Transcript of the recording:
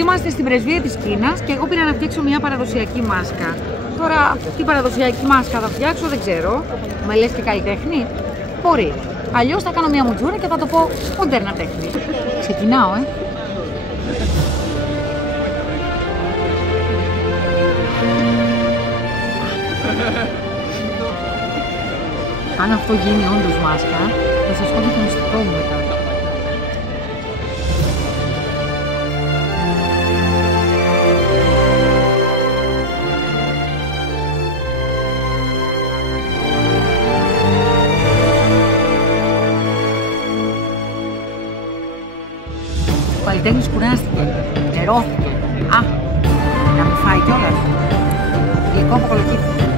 Είμαστε στην πρεσβεία της Κίνας και εγώ πήρα να φτιάξω μια παραδοσιακή μάσκα. Τώρα, τι παραδοσιακή μάσκα θα φτιάξω δεν ξέρω. Με λες και καλλιτέχνη. Μπορεί. Αλλιώς θα κάνω μια μουτζούρα και θα το πω μοντέρνα τέχνη. Ξεκινάω, Αν αυτό γίνει όντως μάσκα, θα σας πω και το μυστικό μου μετά. Ο καλλιτέχνης κουράστηκε, νερώθηκε. Να μην φάει κιόλας. Γλυκό από κολοκύθι.